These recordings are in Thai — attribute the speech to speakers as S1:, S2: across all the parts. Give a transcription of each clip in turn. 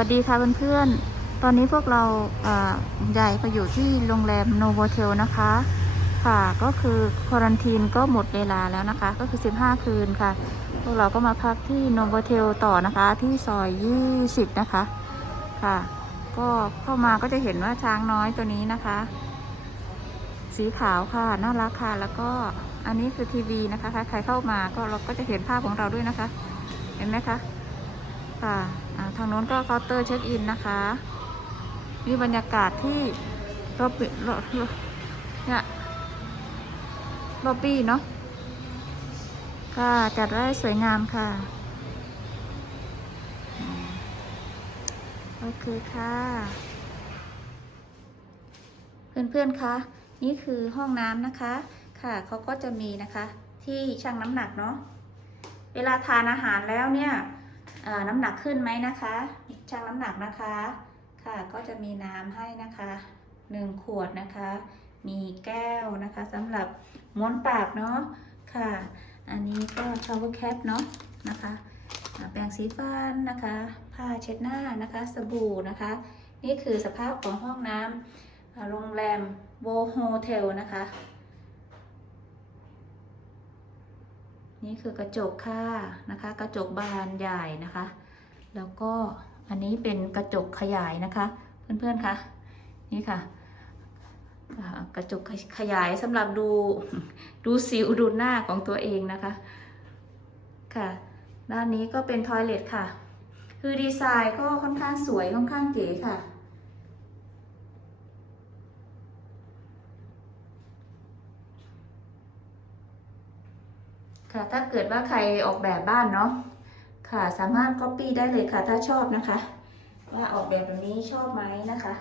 S1: สวัสดีค่ะเพื่อนๆ ตอนนี้พวกเราอ่าย้ายไปอยู่ที่โรงแรมโนโวเทลนะคะ ค่ะก็คือควอรันทีนก็หมดเวลาแล้วนะคะ ก็คือ 15 คืนค่ะ พวกเราก็มาพักที่โนโวเทลต่อนะคะ ที่ซอย 20 นะคะ ค่ะ ก็เข้ามาก็จะเห็นว่าช้างน้อยตัวนี้นะคะ สีขาวค่ะ น่ารักค่ะ แล้วก็อันนี้คือทีวีนะคะ ใครเข้ามาก็เราก็จะเห็นภาพของเราด้วยนะคะ เห็นไหมคะ ค่ะ ทางโน้นก็เคาน์เตอร์เช็คอินนะคะนี่บรรยากาศที่รอบรอบรอบเนี่ยล็อบบี้เนาะค่ะจัดได้สวยงามค่ะ โอเคค่ะ เพื่อนๆคะนี่คือห้องน้ำนะคะ ค่ะเขาก็จะมีนะคะที่ชั่งน้ำหนักเนาะเวลาทานอาหารแล้วเนี่ย น้ำหนักขึ้นไหมนะคะชั่งน้ำหนักนะคะ ค่ะก็จะมีน้ำให้นะคะหนึ่งขวดนะคะ มีแก้วนะคะสำหรับม้วนปากเนาะค่ะ อันนี้ก็ shower cap เนาะนะคะแปรงสีฟันนะคะ ผ้าเช็ดหน้านะคะ สบู่นะคะ นี่คือสภาพของห้องน้ำโรงแรมโวโฮเทลนะคะ นี่คือกระจกค่ะนะคะ กระจกบานใหญ่นะคะ แล้วก็อันนี้เป็นกระจกขยายนะคะ เพื่อนๆคะนี่ค่ะ กระจกขยายสำหรับดูดูสิวดูหน้าของตัวเองนะคะค่ะด้านนี้ก็เป็นทอยเลทค่ะ คือดีไซน์ก็ค่อนข้างสวยค่อนข้างเก๋ค่ะ ค่ะ ถ้าเกิดว่าใครออกแบบบ้านเนาะค่ะสามารถ copy ได้เลยค่ะ ถ้าชอบนะคะ ว่าออกแบบแบบนี้ชอบไหมนะคะ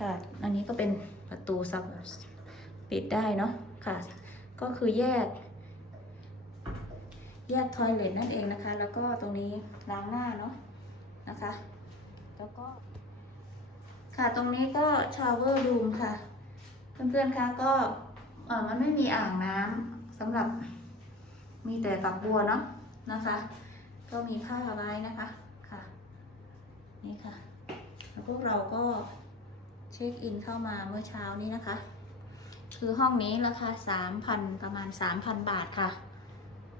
S1: ค่ะ อันนี้ก็เป็นประตูซับปิดได้เนาะค่ะ ก็คือแยก แยกทอยเลทนั่นเองนะคะ แล้วก็ตรงนี้ล้างหน้าเนาะนะคะ แล้วก็ ค่ะตรงนี้ก็ชาวเวอร์รูมค่ะ เพื่อนๆคะก็มันไม่มีอ่างน้ำำหรับมีแต่ฝักบัวเนาะนะคะ ก็มีผ้าไว้นะคะค่ะนี่ค่ะแล้วพวกเราก็เช็คอินเข้ามาเมื่อเช้านี้นะคะ คือห้องนี้ราคาสามพันประมาณสามพันบาทค่ะ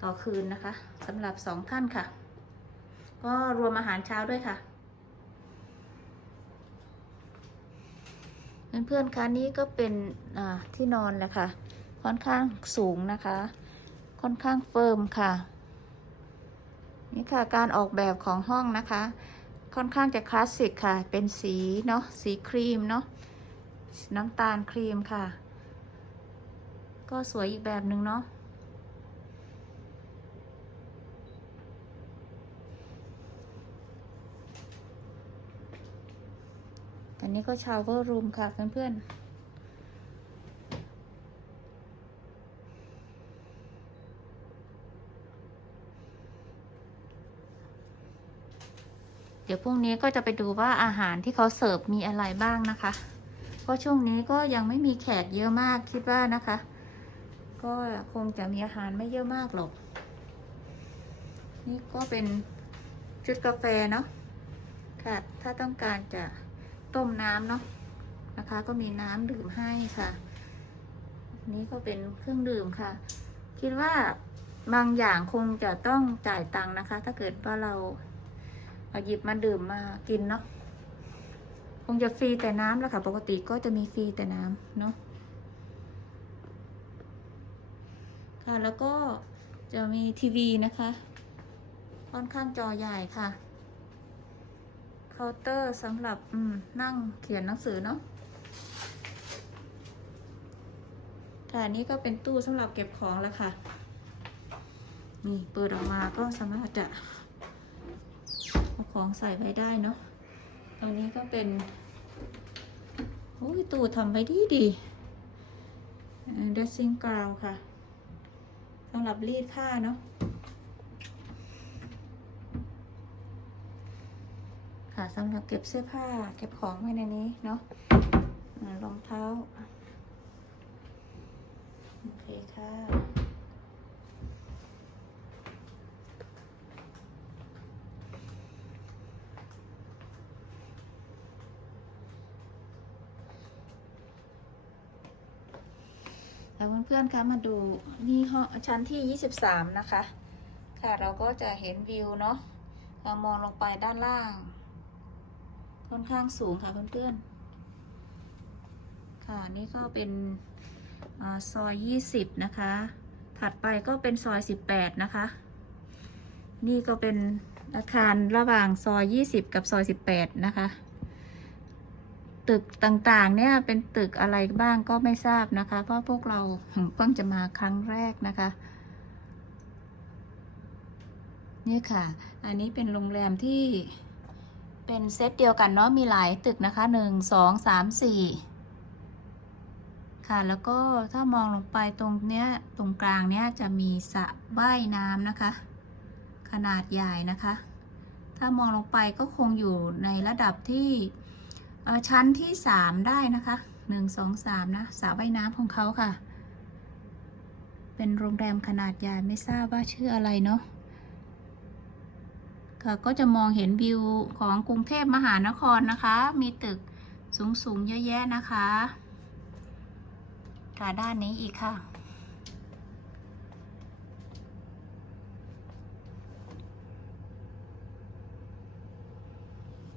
S1: ต่อคืนนะคะสำหรับสองท่านค่ะ ก็รวมอาหารเช้าด้วยค่ะเพื่อนๆคะนี่ก็เป็นที่นอนแหละค่ะ ค่อนข้างสูงนะคะ ค่อนข้างเฟิร์มค่ะ นี่ค่ะการออกแบบของห้องนะคะ ค่อนข้างจะคลาสสิกค่ะ เป็นสีเนาะสีครีมเนาะน้ำตาลครีมค่ะ ก็สวยอีกแบบหนึ่งเนาะอันนี้ก็ชาวเวอร์รูมค่ะเพื่อนๆ เดี๋ยวพรุ่งนี้ก็จะไปดูว่าอาหารที่เขาเสิร์ฟมีอะไรบ้างนะคะ เพราะช่วงนี้ก็ยังไม่มีแขกเยอะมากคิดว่านะคะ ก็คงจะมีอาหารไม่เยอะมากหรอก นี่ก็เป็นชุดกาแฟเนาะค่ะ ถ้าต้องการจะต้มน้ำเนาะนะคะ ก็มีน้ำดื่มให้ค่ะ นี่ก็เป็นเครื่องดื่มค่ะ คิดว่าบางอย่างคงจะต้องจ่ายตังค์นะคะ ถ้าเกิดว่าเรา เอาหยิบมาดื่มมากินเนาะคงจะฟรีแต่น้ำแล้วค่ะ ปกติก็จะมีฟรีแต่น้ำเนาะค่ะแล้วก็จะมีทีวีนะคะ ค่อนข้างจอใหญ่ค่ะเคาน์เตอร์สำหรับนั่งเขียนหนังสือเนาะค่ะนี่ก็เป็นตู้สำหรับเก็บของแล้วค่ะ นี่เปิดออกมาก็สามารถจะ เอาของใส่ไว้ได้เนาะตรงนี้ก็เป็นโอ้ยตู้ทำไว้ดีดีเดซซิ่งกราวค่ะสำหรับรีดผ้าเนาะค่ะสำหรับเก็บเสื้อผ้า เก็บของไว้ในนี้เนาะรองเท้า โอเคค่ะ ค่ะเพื่อนๆคะมาดูนี่ห้องชั้นที่ 23 นะคะ ค่ะเราก็จะเห็นวิวเนาะมองลงไปด้านล่าง ค่อนข้างสูงค่ะเพื่อนๆ ค่ะนี่ก็เป็นอซอย 20 นะคะ ถัดไปก็เป็นซอย 18 นะคะ นี่ก็เป็นอาคารระหว่างซอย 20 กับซอย 18 นะคะ ตึกต่างๆ เนี่ยเป็นตึกอะไรบ้างก็ไม่ทราบนะคะ เพราะพวกเราเพิ่งจะมาครั้งแรกนะคะ นี่ค่ะ อันนี้เป็นโรงแรมที่เป็นเซตเดียวกันเนาะมีหลายตึกนะคะหนึ่งสองสามสี่ค่ะแล้วก็ถ้ามองลงไปตรงเนี้ยตรงกลางเนี้ยจะมีสระว่ายน้ำนะคะ ขนาดใหญ่นะคะ ถ้ามองลงไปก็คงอยู่ในระดับที่ ชั้นที่สามได้นะคะหนึ่งสองสามนะสระว่ายน้ำของเขาค่ะ เป็นโรงแรมขนาดใหญ่ไม่ทราบว่าชื่ออะไรเนาะค่ะก็จะมองเห็นวิวของกรุงเทพมหานครนะคะ มีตึกสูงๆเยอะแยะนะคะค่ะด้านนี้อีกค่ะ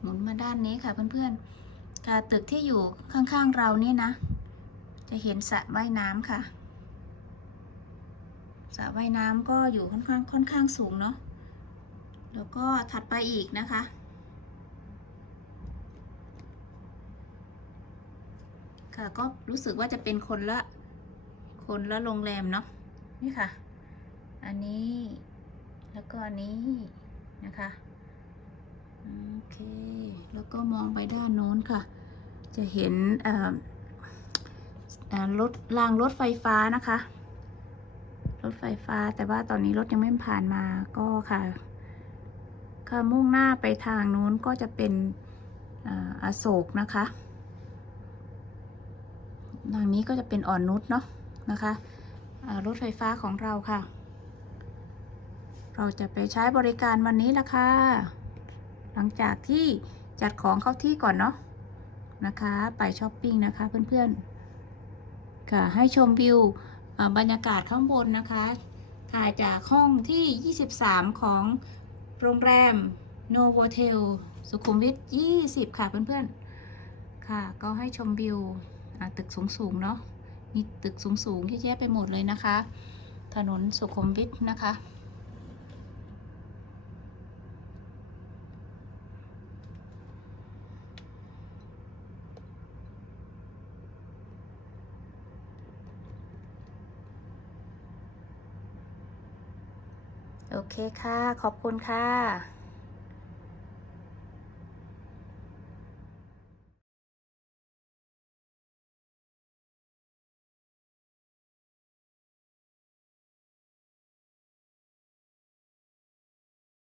S1: หมุนมาด้านนี้ค่ะเพื่อนๆ ค่ะตึกที่อยู่ข้างๆเรานี่นะ จะเห็นสระว่ายน้ำค่ะสระว่ายน้ำก็อยู่ค่อนข้างค่อนข้างสูงเนาะแล้วก็ถัดไปอีกนะคะ ค่ะก็รู้สึกว่าจะเป็นคนละคนละโรงแรมเนาะนี่ค่ะ อันนี้แล้วก็อันนี้นะคะโอเค แล้วก็มองไปด้านโน้นค่ะ จะเห็นรถรางรถไฟฟ้านะคะ รถไฟฟ้าแต่ว่าตอนนี้รถยังไม่ผ่านมาก็ค่ะค่ะมุ่งหน้าไปทางนู้นก็จะเป็นอโศกนะคะทางนี้ก็จะเป็นอ่อนนุชเนาะนะคะรถไฟฟ้าของเราค่ะ เราจะไปใช้บริการวันนี้ละค่ะ หลังจากที่จัดของเข้าที่ก่อนเนาะ นะคะ ไปช้อปปิ้งนะคะเพื่อนๆ ค่ะ ให้ชมวิวบรรยากาศข้างบนนะคะถ่ายจากห้องที่ 23 ของโรงแรมโนโวเทลสุขุมวิท 20 ค่ะเพื่อนๆ ค่ะ ก็ให้ชมวิวตึกสูงๆ เนาะมีตึกสูงๆเยอะแยะไปหมดเลยนะคะ ถนนสุขุมวิทนะคะ โอเคค่ะ ขอบคุณค่ะ